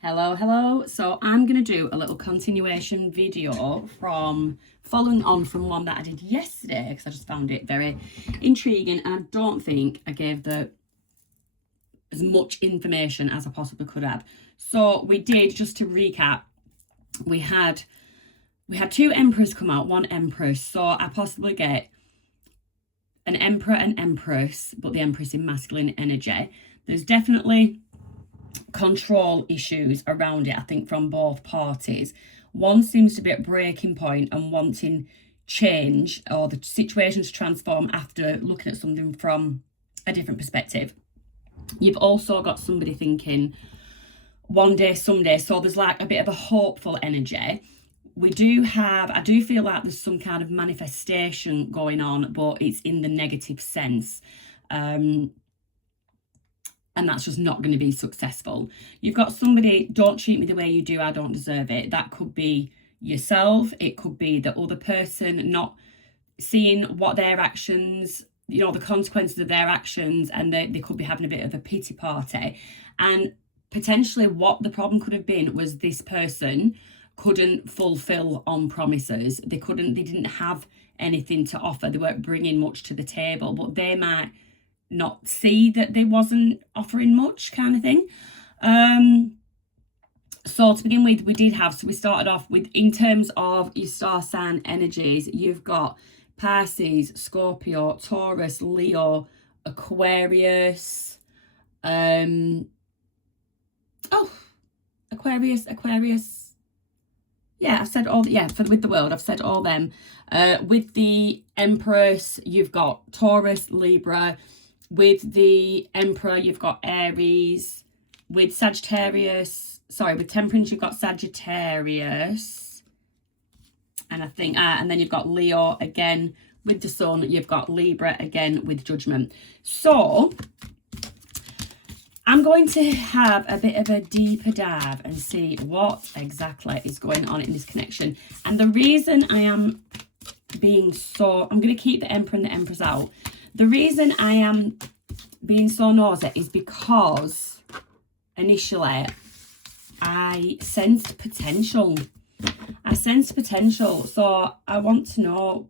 Hello. So I'm going to do a little continuation video from following on from one that I did yesterday because I just found it very intriguing and I don't think I gave as much information as I possibly could have. So we did, just to recap, we had two emperors come out, one empress. So I possibly get an emperor and empress, but the empress in masculine energy. There's definitely control issues around it, I think, from both parties. One seems to be at breaking point and wanting change or the situation to transform after looking at something from a different perspective. You've also got somebody thinking one day, someday. So there's like a bit of a hopeful energy. I do feel like there's some kind of manifestation going on, but it's in the negative sense. And that's just not going to be successful. You've got somebody, don't treat me the way you do, I don't deserve it. That could be yourself. It could be the other person not seeing what their actions, the consequences of their actions, and they could be having a bit of a pity party. And potentially what the problem could have been was this person couldn't fulfill on promises. They didn't have anything to offer. They weren't bringing much to the table, but they might not see that they wasn't offering much, kind of thing. So to begin with, we started off with, in terms of your star sign energies, you've got Pisces, Scorpio, Taurus, Leo, Aquarius, Aquarius. Yeah, I've said all, with the world, I've said all them. With the Empress, you've got Taurus, Libra. With the Emperor, you've got Aries. With Temperance, you've got Sagittarius. And I think, and then you've got Leo again. With the Sun, you've got Libra again with Judgment. So I'm going to have a bit of a deeper dive and see what exactly is going on in this connection. And the reason I am I'm going to keep the Emperor and the Empress out. The reason I am being so nosy is because initially I sensed potential. So I want to know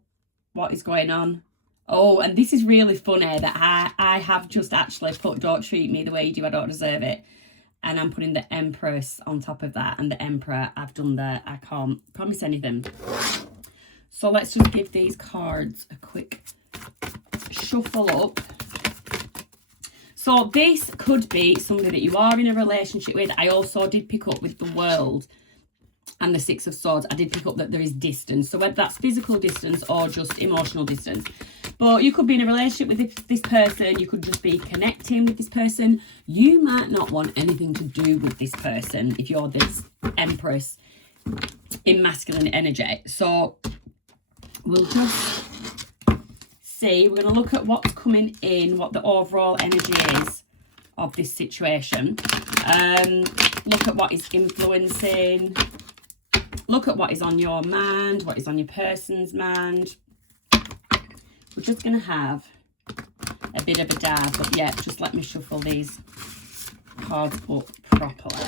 what is going on. Oh, and this is really funny that I have just actually put "don't treat me the way you do, I don't deserve it." And I'm putting the Empress on top of that, and the Emperor, I've done the I can't promise anything. So let's just give these cards a quick shuffle up. So this could be somebody that you are in a relationship with. I also did pick up with the World and the Six of Swords. I did pick up that there is distance. So whether that's physical distance or just emotional distance. But you could be in a relationship with this person. You could just be connecting with this person. You might not want anything to do with this person if you're this Empress in masculine energy. So we'll just see. We're going to look at what's coming in, what the overall energy is of this situation. Look at what is influencing. Look at what is on your mind, what is on your person's mind. We're just going to have a bit of a dive, but yeah, just let me shuffle these cards up properly.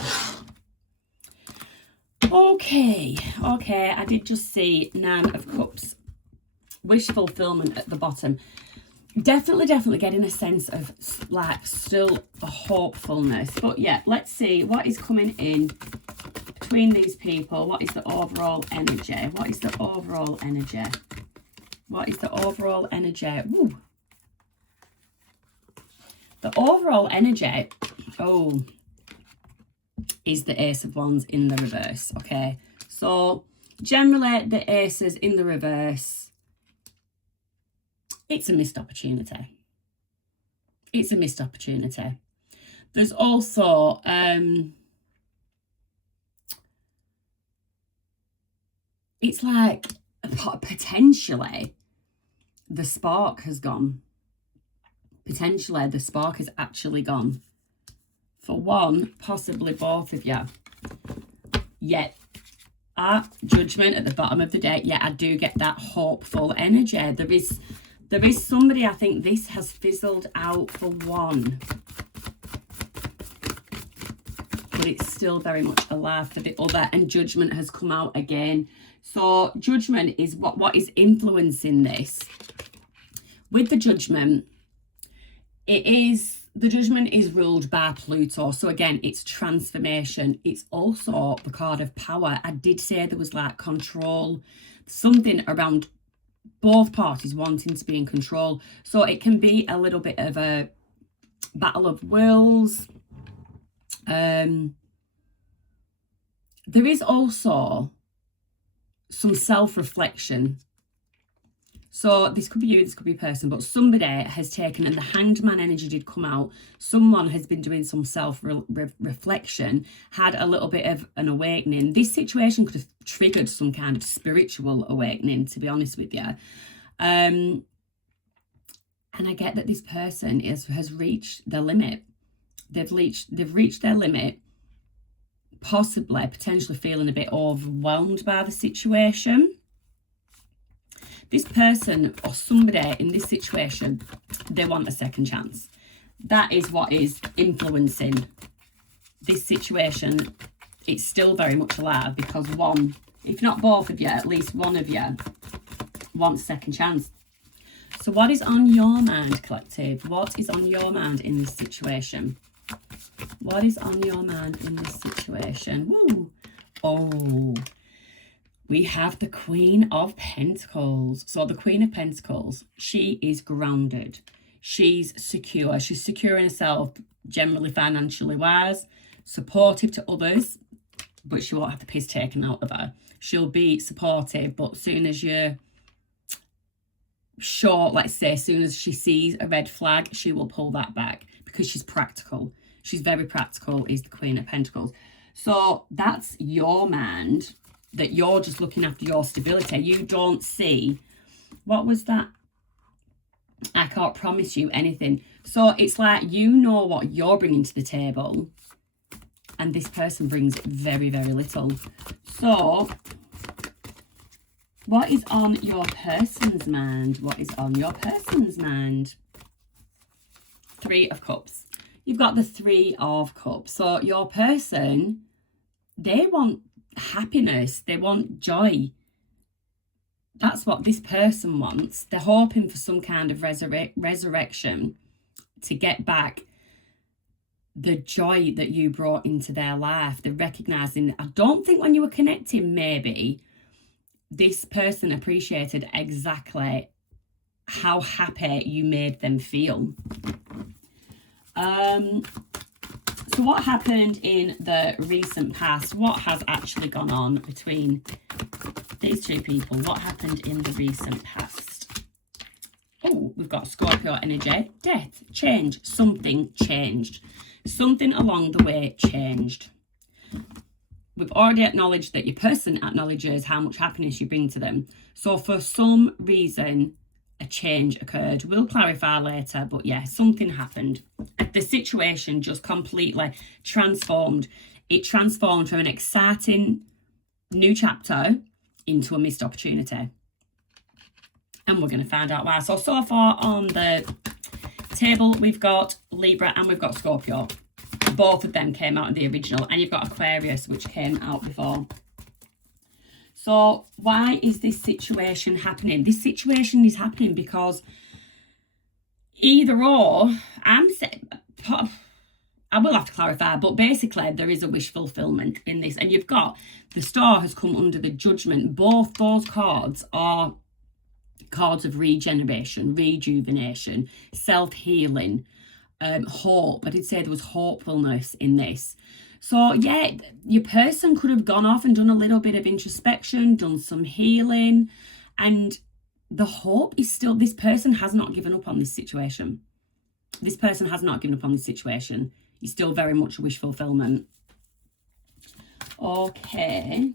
Okay, I did just see Nine of Cups, wish fulfillment at the bottom. Definitely getting a sense of like still a hopefulness. But yeah, let's see what is coming in between these people. What is the overall energy? Ooh. The overall energy, is the Ace of Wands in the reverse. Okay, so generally the aces in the reverse, it's a missed opportunity. There's also it's like potentially the spark has gone. Potentially the spark has actually gone. For one, possibly both of you. Yet at Judgment at the bottom of the deck, yeah, I do get that hopeful energy. There is somebody, I think this has fizzled out for one. but it's still very much alive for the other, and Judgment has come out again. So Judgment is what is influencing this. With the Judgment, the Judgment is ruled by Pluto. So again, it's transformation. It's also the card of power. I did say there was like control, something around both parties wanting to be in control. So it can be a little bit of a battle of wills. There is also some self-reflection. So this could be you, this could be a person, but somebody has taken, and the Hanged Man energy did come out. Someone has been doing some self-reflection, had a little bit of an awakening. This situation could have triggered some kind of spiritual awakening, to be honest with you. And I get that this person has reached their limit. They've reached their limit, possibly, potentially feeling a bit overwhelmed by the situation. This person or somebody in this situation, they want a second chance. That is what is influencing this situation. It's still very much alive because one, if not both of you, at least one of you wants a second chance. So what is on your mind, collective? What is on your mind in this situation? What is on your mind in this situation? Woo! Oh, we have the Queen of Pentacles. So the Queen of Pentacles, she is grounded. She's secure. She's secure in herself, generally financially wise, supportive to others, but she won't have the piss taken out of her. She'll be supportive, but soon as you're short, let's say, as soon as she sees a red flag, she will pull that back because she's practical. She's very practical, is the Queen of Pentacles. So that's your mind, that you're just looking after your stability. You don't see, what was that? I can't promise you anything. So it's like, you know what you're bringing to the table, and this person brings very, very little. So what is on your person's mind? What is on your person's mind? Three of Cups. You've got the Three of Cups. So your person, they want happiness. They want joy. That's what this person wants. They're hoping for some kind of resurrection to get back the joy that you brought into their life. They're recognizing, I don't think when you were connecting, maybe this person appreciated exactly how happy you made them feel. So what happened in the recent past? What has actually gone on between these two people? What happened in the recent past? Oh, we've got Scorpio energy. Death, change, something changed. Something along the way changed. We've already acknowledged that your person acknowledges how much happiness you bring to them. So for some reason, a change occurred. We'll clarify later, but yeah, something happened. The situation just completely transformed. It transformed from an exciting new chapter into a missed opportunity. And we're going to find out why. So far on the table, we've got Libra and we've got Scorpio. Both of them came out in the original, and you've got Aquarius, which came out before. So why is this situation happening? This situation is happening because either or, I will have to clarify, but basically there is a wish fulfillment in this. And you've got the Star has come under the Judgment. Both those cards are cards of regeneration, rejuvenation, self-healing, hope. I did say there was hopefulness in this. So yeah, your person could have gone off and done a little bit of introspection, done some healing, and the hope is still, this person has not given up on this situation. This person has not given up on this situation. It's still very much a wish fulfillment. Okay.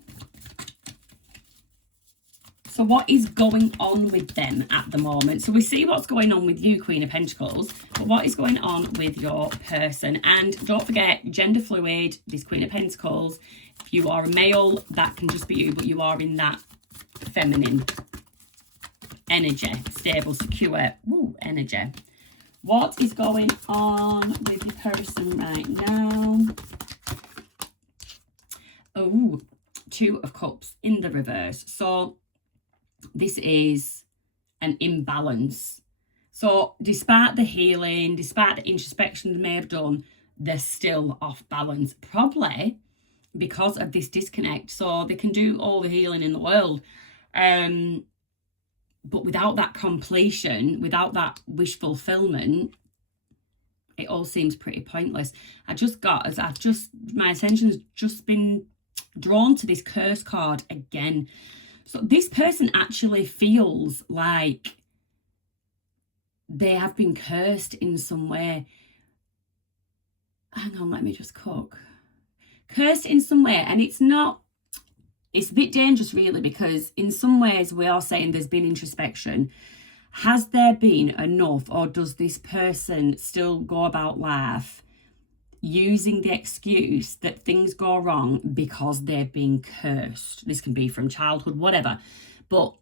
So what is going on with them at the moment? So we see what's going on with you, Queen of Pentacles, but what is going on with your person? And don't forget, gender fluid, this Queen of Pentacles. If you are a male, that can just be you, but you are in that feminine energy, stable, secure energy. What is going on with your person right now? Oh, Two of Cups in the reverse. So this is an imbalance. So despite the healing, despite the introspection they may have done, they're still off balance, probably because of this disconnect. So they can do all the healing in the world, but without that completion, without that wish fulfillment, it all seems pretty pointless. My attention's just been drawn to this curse card again. So this person actually feels like they have been cursed in some way. Hang on, let me just cook. Cursed in some way, and it's a bit dangerous really, because in some ways we are saying there's been introspection. Has there been enough, or does this person still go about life using the excuse that things go wrong because they're being cursed? This can be from childhood, whatever, but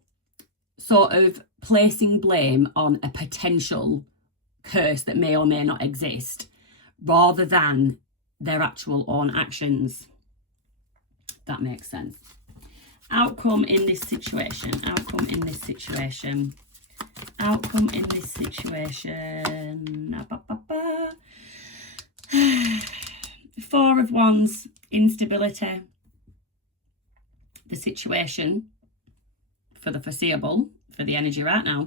sort of placing blame on a potential curse that may or may not exist rather than their actual own actions. That makes sense. Outcome in this situation. Four of Wands, instability. The situation, for the foreseeable, for the energy right now,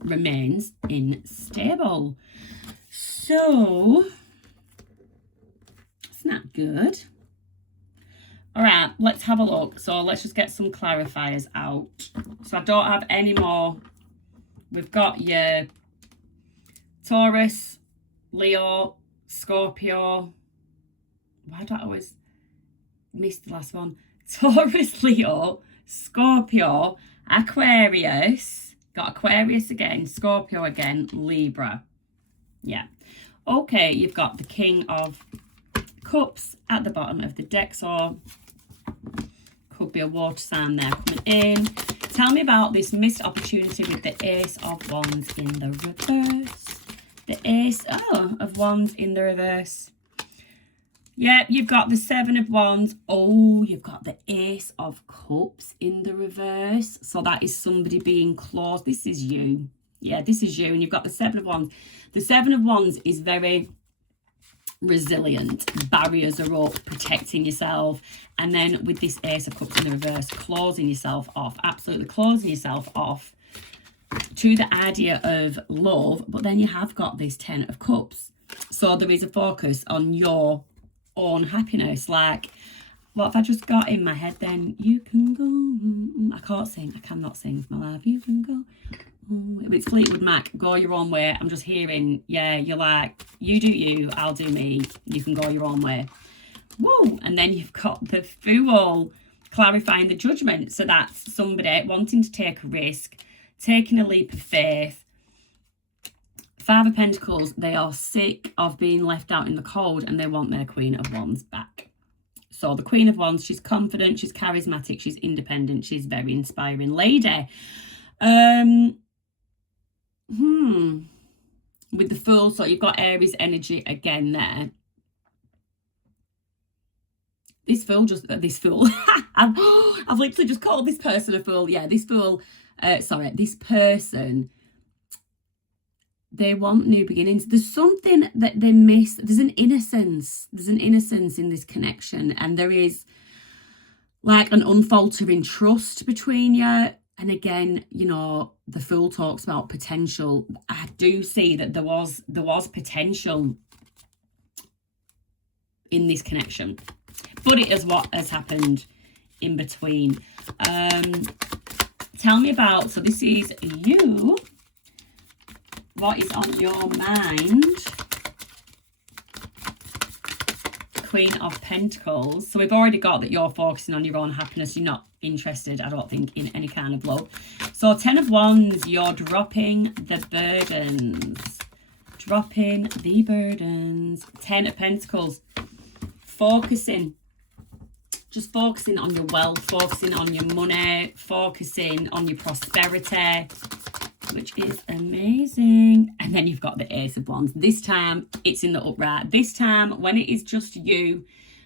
remains unstable. So, it's not good. All right, let's have a look. So let's just get some clarifiers out. So I don't have any more. We've got your Taurus, Leo, Scorpio. Why do I always miss the last one? Taurus, Leo, Scorpio, Aquarius. Got Aquarius again, Scorpio again, Libra. Yeah. Okay, you've got the King of Cups at the bottom of the deck. So could be a water sign there coming in. Tell me about this missed opportunity with the Ace of Wands in the reverse. The Ace of Wands in the reverse. Yeah, you've got the Seven of Wands. Oh, you've got the Ace of Cups in the reverse. So that is somebody being close. This is you. Yeah, this is you. And you've got the Seven of Wands. The Seven of Wands is very resilient. Barriers are up, protecting yourself. And then with this Ace of Cups in the reverse, closing yourself off. Absolutely closing yourself off to the idea of love. But then you have got this Ten of Cups. So there is a focus on your own happiness. Like, what have I just got in my head then? You can go. I can't sing. I cannot sing for my life. You can go. It's Fleetwood Mac, Go Your Own Way. I'm just hearing, yeah, you're like, you do you, I'll do me. You can go your own way. Woo! And then you've got the Fool clarifying the Judgment. So that's somebody wanting to take a risk, taking a leap of faith. Five of Pentacles, they are sick of being left out in the cold and they want their Queen of Wands back. So the Queen of Wands, she's confident, she's charismatic, she's independent, she's very inspiring lady. With the Fool, so you've got Aries energy again there. This Fool, I've literally just called this person a fool. Yeah, this Fool, this person, they want new beginnings. There's something that they miss. There's an innocence in this connection, and there is like an unfaltering trust between you. And again, you know, the Fool talks about potential. I do see that there was potential in this connection, but it is what has happened in between. Tell me about, so this is you. What is on your mind? Queen of Pentacles. So we've already got that you're focusing on your own happiness. You're not interested, I don't think, in any kind of love. So Ten of Wands, you're dropping the burdens. Dropping the burdens. Ten of Pentacles. Just focusing on your wealth, focusing on your money, focusing on your prosperity, which is amazing. And then you've got the Ace of Wands. This time it's in the upright. This time when it is just you,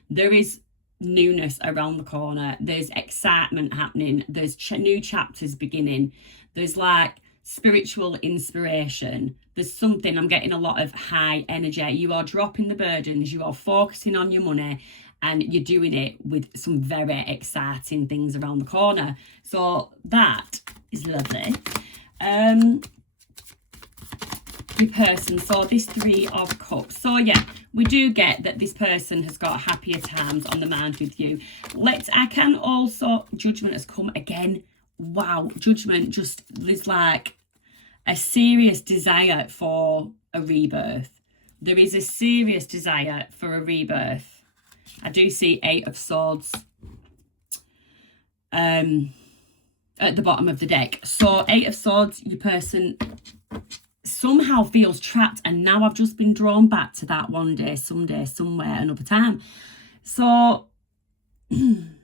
there is newness around the corner. There's excitement happening. There's new chapters beginning. There's like spiritual inspiration. There's something, I'm getting a lot of high energy. You are dropping the burdens. You are focusing on your money, and you're doing it with some very exciting things around the corner. So that is lovely. Your person, so this 3 of Cups. So yeah, we do get that this person has got happier times on the mind with you. I can also, Judgment has come again. Wow, Judgment, just, there's like a serious desire for a rebirth. There is a serious desire for a rebirth. I do see 8 of Swords at the bottom of the deck. So 8 of Swords, your person somehow feels trapped, and now I've just been drawn back to that one day, someday, somewhere, another time. So, and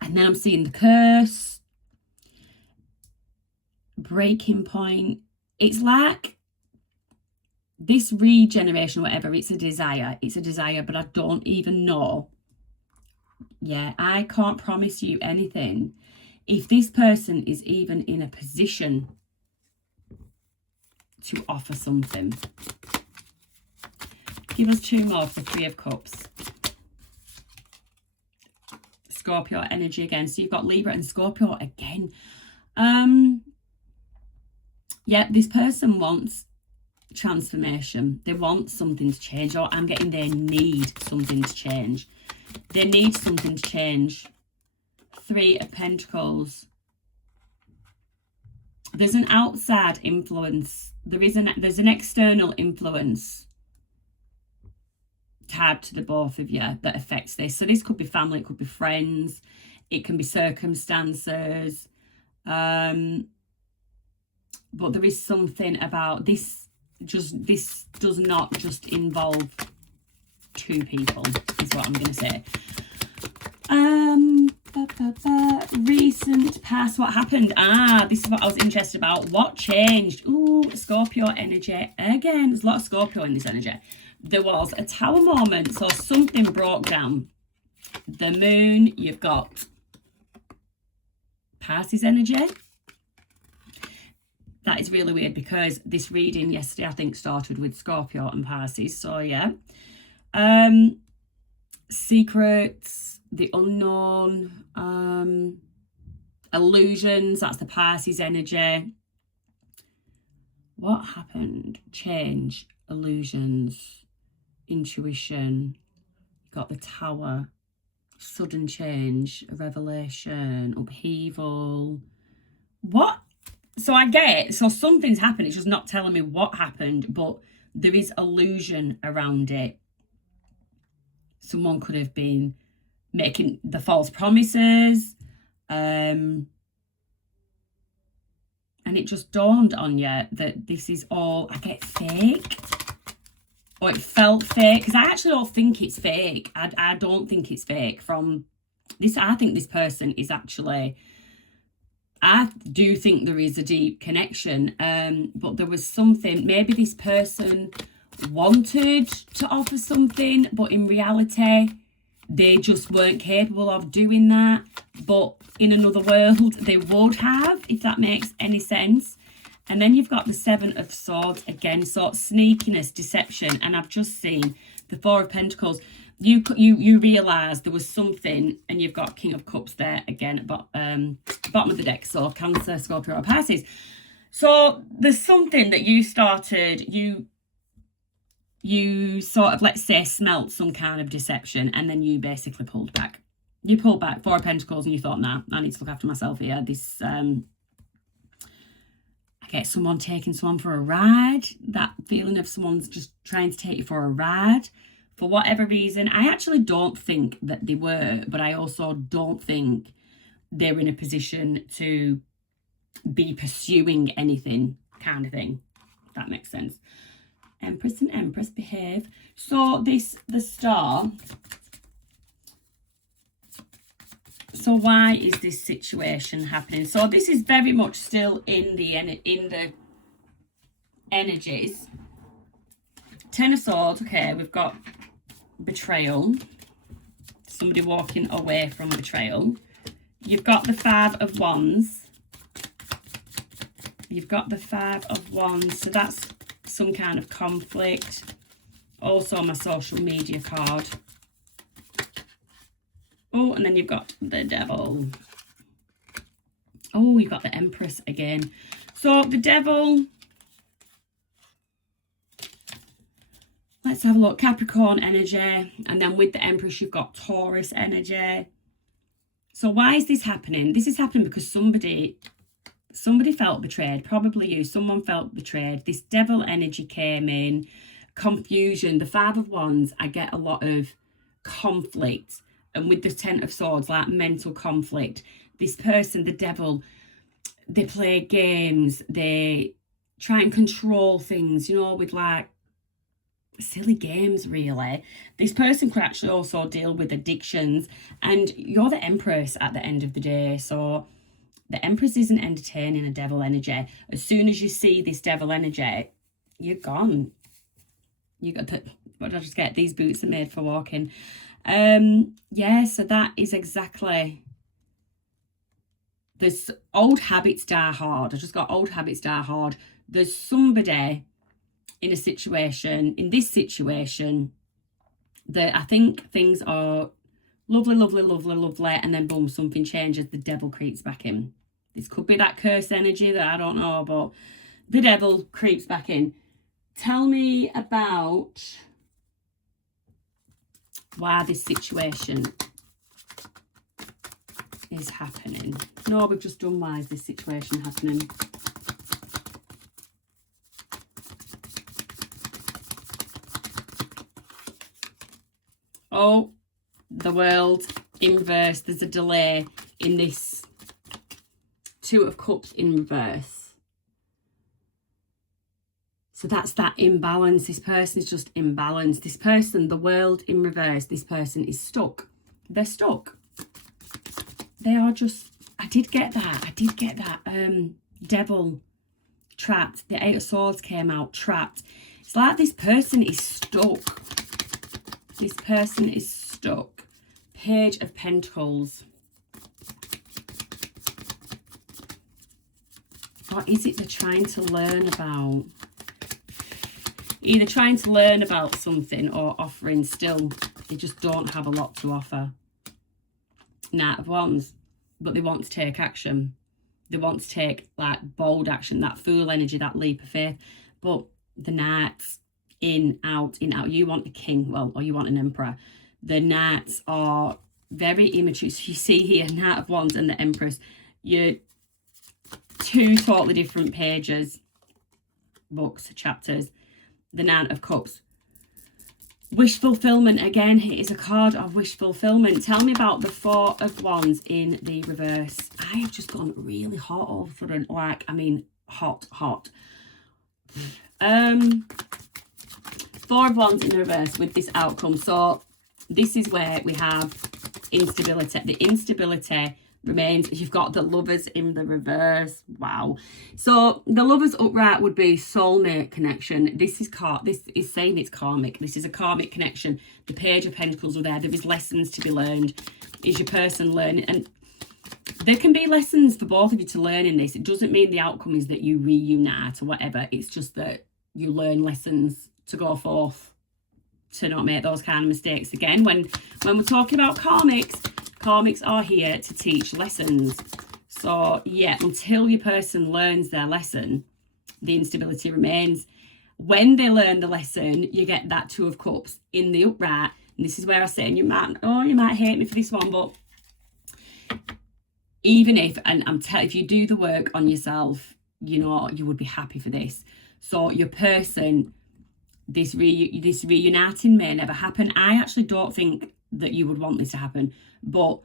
then I'm seeing the curse, breaking point. It's like this regeneration, whatever, it's a desire, but I don't even know. Yeah, I can't promise you anything if this person is even in a position to offer something. Give us 2 more for 3 of Cups. Scorpio energy again. So you've got Libra and Scorpio again. Yeah, this person wants transformation. They want something to change, or I'm getting they need something to change. They need something to change. 3 of Pentacles. There's an outside influence. There's an external influence tied to the both of you that affects this. So this could be family, it could be friends, it can be circumstances. But there is something about this. This does not just involve 2 people, is what I'm going to say. Recent past, what happened? This is what I was interested about. What changed? Ooh, Scorpio energy again. There's a lot of Scorpio in this energy. There was a tower moment, so something broke down. The moon, you've got Pisces energy. That is really weird because this reading yesterday I think started with Scorpio and Pisces. So yeah. Secrets, the unknown, illusions, that's the Pisces energy. What happened? Change, illusions, intuition. Got the Tower, sudden change, revelation, upheaval. What? So I get it. So something's happened. It's just not telling me what happened, but there is illusion around it. Someone could have been making the false promises. And it just dawned on you that this is all, I get fake. Or it felt fake. Because I actually don't think it's fake. I don't think it's fake from this. I think this person is actually, I do think there is a deep connection. But there was something, maybe this person wanted to offer something, but in reality, they just weren't capable of doing that. But in another world, they would have, if that makes any sense. And then you've got the 7 of Swords again. So sneakiness, deception. And I've just seen the 4 of Pentacles. You realise there was something, and you've got King of Cups there again at bottom of the deck. So Cancer, Scorpio, or Pisces. So there's something that you started, you sort of, let's say, smelt some kind of deception, and then you basically pulled back. You pulled back, 4 of Pentacles, and you thought, nah, I need to look after myself here. This, I get someone taking someone for a ride. That feeling of someone's just trying to take you for a ride. For whatever reason, I actually don't think that they were, but I also don't think they're in a position to be pursuing anything, kind of thing, if that makes sense. Empress and Empress, behave. So the Star. So why is this situation happening? So this is very much still in the energies. 10 of Swords. Okay, we've got betrayal. somebody walking away from betrayal. You've got the Five of Wands. You've got the Five of Wands, so that's some kind of conflict. Also my social media card. Oh, and then you've got the Devil. Oh, you've got the Empress again. So the Devil, let's have a look. Capricorn energy. And then with the Empress, you've got Taurus energy. So why is this happening? This is happening because somebody felt betrayed. Probably you. Someone felt betrayed. This Devil energy came in. Confusion. The Five of Wands, I get a lot of conflict. And with the Ten of Swords, like mental conflict. This person, the Devil, they play games. They try and control things, you know, with like silly games, really. This person could actually also deal with addictions. And you're the Empress at the end of the day. So the Empress isn't entertaining a Devil energy. As soon as you see this Devil energy, you're gone. You got the, what did I just get? These boots are made for walking. Yeah, so that is exactly, there's old habits die hard. I just got old habits die hard. There's somebody in a situation, in this situation, that I think things are lovely, lovely, lovely, lovely, and then boom, something changes, the Devil creeps back in. This could be that curse energy that I don't know, but the Devil creeps back in. Tell me about why this situation is happening. No, we've just done why is this situation happening. Oh, the World in reverse. There's a delay in this Two of Cups in reverse. So that's that imbalance. This person is just imbalanced. This person, the World in reverse, this person is stuck. They're stuck. They are just, I did get that. Devil, trapped. The Eight of Swords came out, trapped. It's like this person is stuck. This person is stuck. Page of Pentacles. What is it they're trying to learn about? Either trying to learn about something or offering still. They just don't have a lot to offer. Knight of Wands. But they want to take action. They want to take like bold action. That Fool energy, that leap of faith. But the Knights, in, out, in, out. You want a king, well, or you want an emperor. The Knights are very immature. So you see here, Knight of Wands and the Empress. You're two totally different pages. Books, chapters. The Nine of Cups. Wish fulfillment again. It is a card of wish fulfillment. Tell me about the Four of Wands in the reverse. I have just gone really hot all of a sudden. Like, I mean, hot. Four of Wands in the reverse with this outcome. So this is where we have instability. The instability remains. You've got the Lovers in the reverse. Wow. So the Lovers upright would be soulmate connection. This is saying it's karmic. This is a karmic connection. The Page of Pentacles are there. There is lessons to be learned. Is your person learning? And there can be lessons for both of you to learn in this. It doesn't mean the outcome is that you reunite or whatever. It's just that you learn lessons to go forth to not make those kind of mistakes again. When we're talking about karmics are here to teach lessons. So yeah, until your person learns their lesson, the instability remains. When they learn the lesson, you get that Two of Cups in the upright. And this is where I say, and you might hate me for this one, but even if, and if you do the work on yourself, you know, you would be happy for this. So your person, this reuniting may never happen. I actually don't think that you would want this to happen, but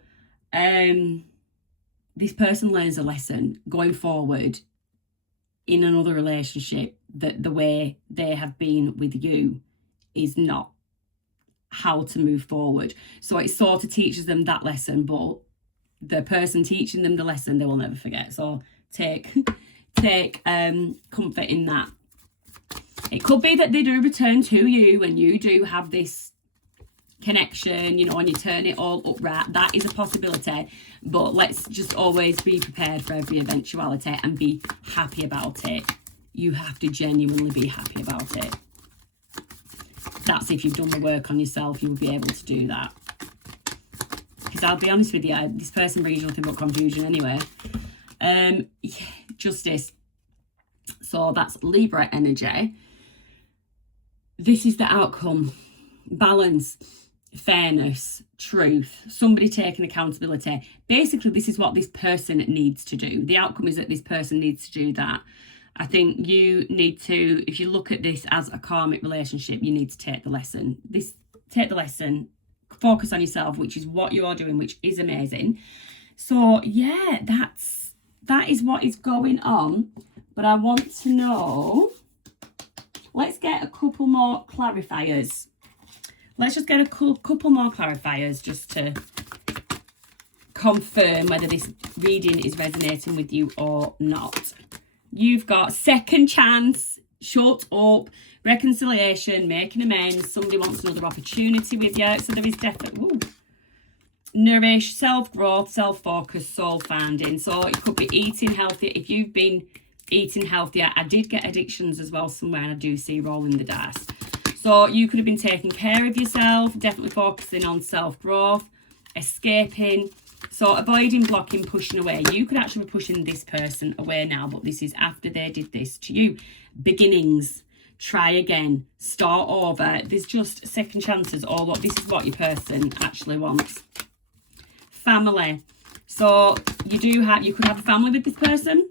this person learns a lesson going forward in another relationship, that the way they have been with you is not how to move forward. So it sort of teaches them that lesson, but the person teaching them the lesson they will never forget. So take comfort in that. It could be that they do return to you and you do have this connection, you know, and you turn it all upright. That is a possibility, but let's just always be prepared for every eventuality and be happy about it. You have to genuinely be happy about it. That's if you've done the work on yourself, you'll be able to do that. Because I'll be honest with you, this person brings nothing but confusion anyway. Yeah, justice. So that's Libra energy. This is the outcome. Balance, fairness, truth, somebody taking accountability. Basically, this is what this person needs to do. The outcome is that this person needs to do that. I think you need to, if you look at this as a karmic relationship, you need to take the lesson. Take the lesson, focus on yourself, which is what you're doing, which is amazing. So yeah, that is what is going on. But I want to know, let's get a couple more clarifiers. Let's just get a couple more clarifiers just to confirm whether this reading is resonating with you or not. You've got second chance, shut up, reconciliation, making amends, somebody wants another opportunity with you. So there is definitely, nourish, self-growth, self-focus, soul-finding. So it could be eating healthier. If you've been eating healthier, I did get addictions as well somewhere, and I do see rolling the dice. So you could have been taking care of yourself, definitely focusing on self-growth, escaping. So avoiding, blocking, pushing away. You could actually be pushing this person away now, but this is after they did this to you. Beginnings, try again, start over. There's just second chances. Or this is what your person actually wants. Family. So you could have a family with this person.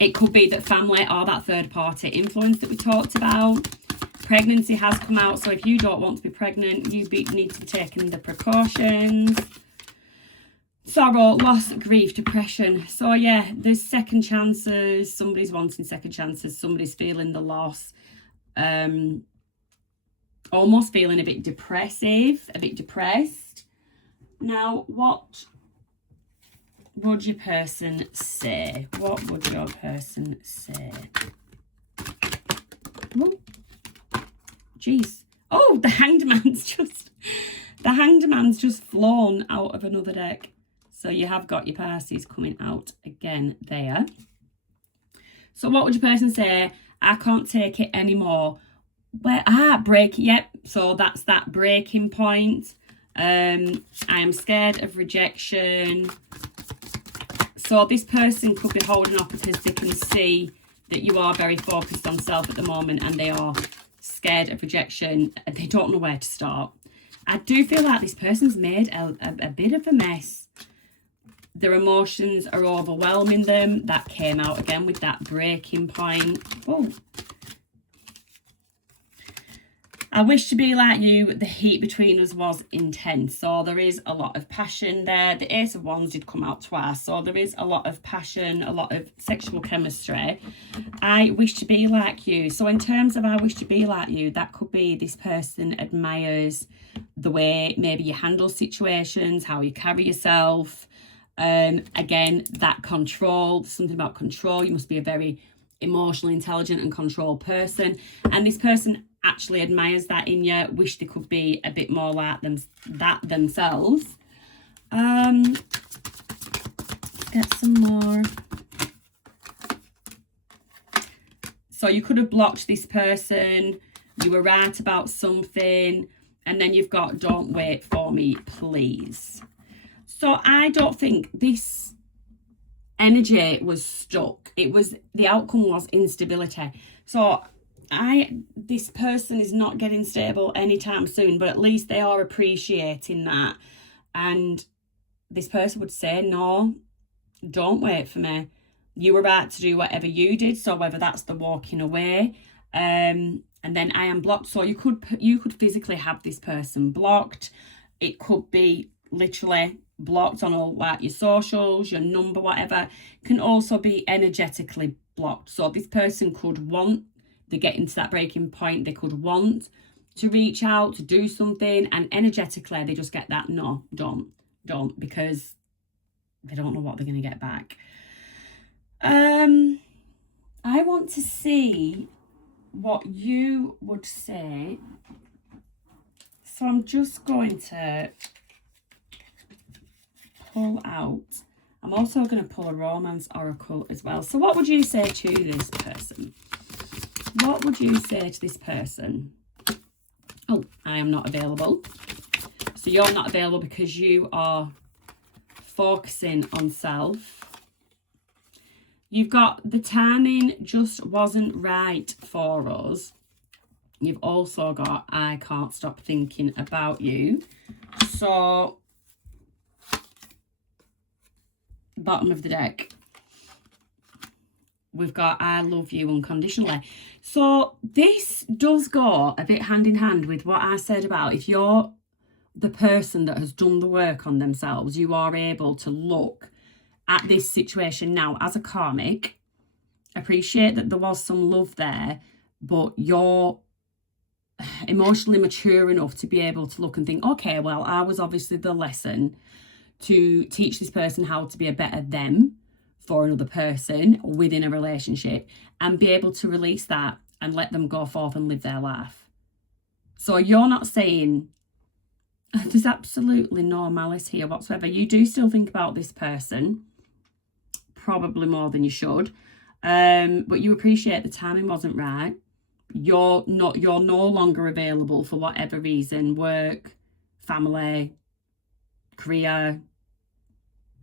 It could be that family or that third party influence that we talked about. Pregnancy has come out, so if you don't want to be pregnant, you need to be taking the precautions. Sorrow, loss, grief, depression. So yeah, there's second chances. Somebody's wanting second chances. Somebody's feeling the loss. Almost feeling a bit depressive, a bit depressed. Now, what would your person say? What would your person say? Ooh. Jeez. Oh, the Hanged Man's just flown out of another deck. So you have got your Pisces coming out again there. So what would your person say? I can't take it anymore. Break. Yep. So that's that breaking point. I am scared of rejection. So this person could be holding off because they can see that you are very focused on self at the moment, and they are scared of rejection. They don't know where to start. I do feel like this person's made a bit of a mess. Their emotions are overwhelming them. That came out again with that breaking point. Oh. I wish to be like you. The heat between us was intense. So there is a lot of passion there. The Ace of Wands did come out twice. So there is a lot of passion, a lot of sexual chemistry. I wish to be like you. So in terms of I wish to be like you, that could be this person admires the way maybe you handle situations, how you carry yourself. Again, that control, something about control. You must be a very emotionally intelligent and controlled person. And this person actually admires that in you. Wish they could be a bit more like themselves. Get some more. So you could have blocked this person. You were right about something. And then you've got don't wait for me, please. So I don't think this energy was stuck. The outcome was instability. So this person is not getting stable anytime soon, but at least they are appreciating that. And this person would say, no, don't wait for me. You were right to do whatever you did. So whether that's the walking away, and then I am blocked. So you could physically have this person blocked. It could be literally blocked on all like your socials, your number, whatever. Can also be energetically blocked. So this person could want, they get into that breaking point, they could want to reach out, to do something, and energetically they just get that no, don't, because they don't know what they're going to get back. I want to see what you would say So I'm just going to pull out. I'm also going to pull a romance oracle as well. So what would you say to this person? What would you say to this person? Oh, I am not available. So you're not available because you are focusing on self. You've got the timing just wasn't right for us. You've also got I can't stop thinking about you. So, bottom of the deck, we've got I love you unconditionally. So this does go a bit hand in hand with what I said about if you're the person that has done the work on themselves, you are able to look at this situation now as a karmic, appreciate that there was some love there, but you're emotionally mature enough to be able to look and think, okay, well, I was obviously the lesson to teach this person how to be a better them for another person within a relationship, and be able to release that and let them go forth and live their life. So you're not saying there's absolutely no malice here whatsoever. You do still think about this person, probably more than you should, but you appreciate the timing wasn't right. You're no longer available for whatever reason, work, family, career,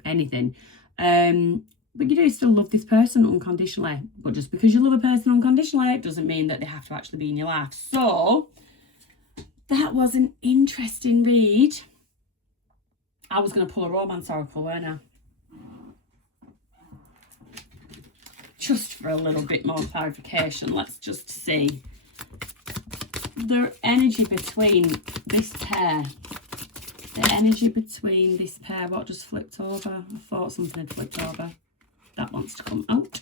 anything. But you do still love this person unconditionally. But just because you love a person unconditionally, it doesn't mean that they have to actually be in your life. So that was an interesting read. I was going to pull a romance oracle, weren't I? Just for a little bit more clarification, let's just see the energy between this pair. The energy between this pair. What just flipped over? I thought something had flipped over. That wants to come out.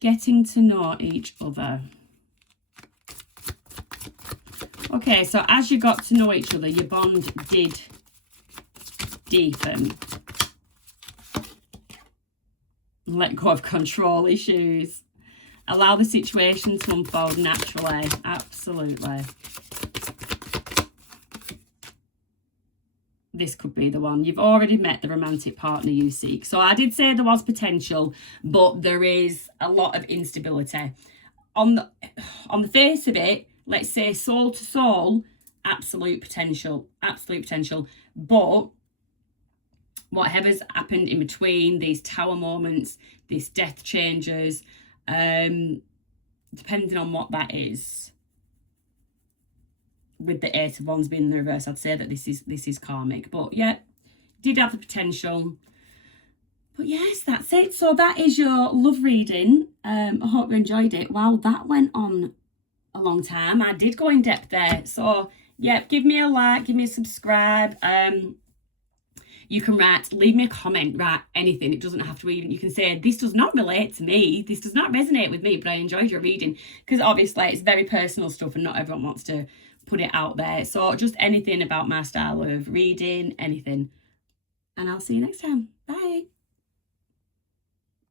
Getting to know each other. Okay, so as you got to know each other, your bond did deepen. Let go of control issues. Allow the situation to unfold naturally. Absolutely. This could be the one. You've already met the romantic partner you seek. So I did say there was potential, but there is a lot of instability. On the face of it, let's say soul to soul, absolute potential. Absolute potential. But whatever's happened in between, these tower moments, these death changes, depending on what that is, with the Eight of Wands being in the reverse, I'd say that this is karmic. But yeah, did have the potential. But yes, that's it. So that is your love reading. I hope you enjoyed it. Wow, that went on a long time. I did go in depth there. So yeah, give me a like, give me a subscribe. You can leave me a comment, write anything. It doesn't have to even, you can say, this does not relate to me. This does not resonate with me, but I enjoyed your reading. Because obviously it's very personal stuff and not everyone wants to put it out there. So just anything about my style of reading, anything. And I'll see you next time. Bye.